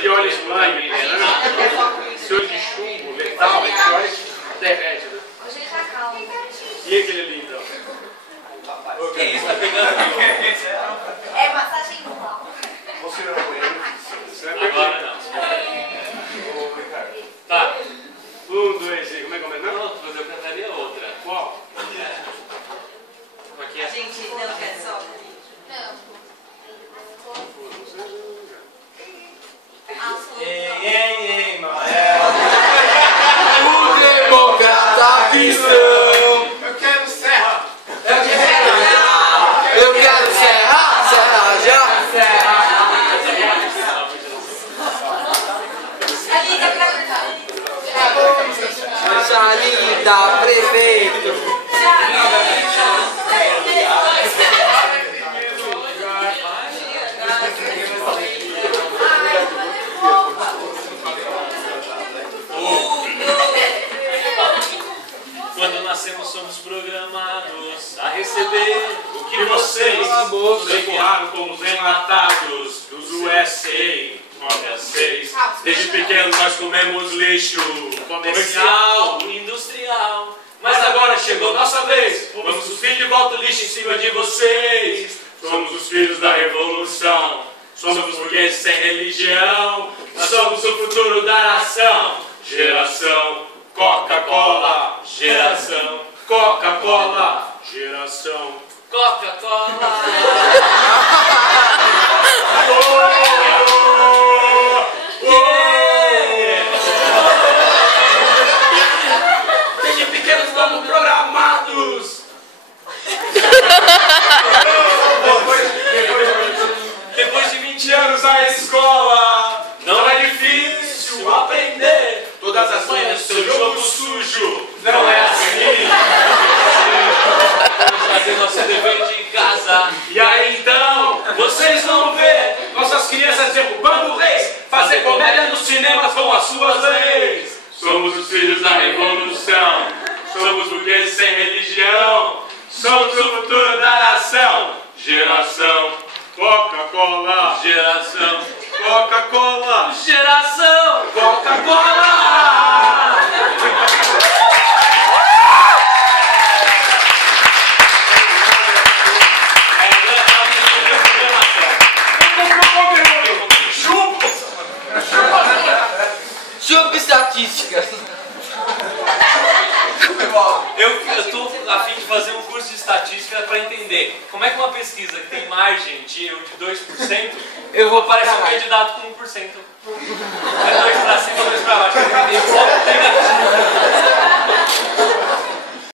de óleo slime, né? Esse olho de chumbo, letal, né? Que óleo derrete, né? Hoje ele tá calmo. E aquele ali, então? Que isso, tá pegando? É massagem normal. Você não é Agora não. Tá. 1, 2, 3, como é que é? Não, mas eu cantaria outra. Qual? Como é que é? Gente, não quer só. Ei, Mael. O democrata cristão. Eu quero serra! Eu quero serra, serra já. Salida, prefeito. Quando nascemos somos programados a receber o que vocês nos empurraram como os enlatados dos USA 9 a 6. Desde pequenos nós comemos lixo comercial, industrial. Mas agora chegou nossa vez. Vamos cuspir de volta o lixo em cima de vocês. Somos os filhos da revolução. Somos os burgueses sem religião. Nós somos o futuro da nação. Geração Coca-Cola. Geração Coca-Cola. Geração Coca-Cola. Desde pequenos fomos programados. Depois de 20 anos na escola, não é difícil aprender. Todas as manhãs seu jogo sujo. Não é assim. Vamos fazer nosso dever de casa. E aí então, vocês vão ver nossas crianças derrubando reis, fazer comédia nos cinemas com as suas leis. Somos os filhos da revolução. Somos burgueses sem religião. Somos o futuro da nação. Geração Coca-Cola. Geração Coca-Cola. Geração Coca-Cola. Subestatísticas. Eu tô a fim de fazer um curso de estatística para entender como é que uma pesquisa que tem margem de erro de 2%, Eu vou aparece um parar. candidato com 1%. É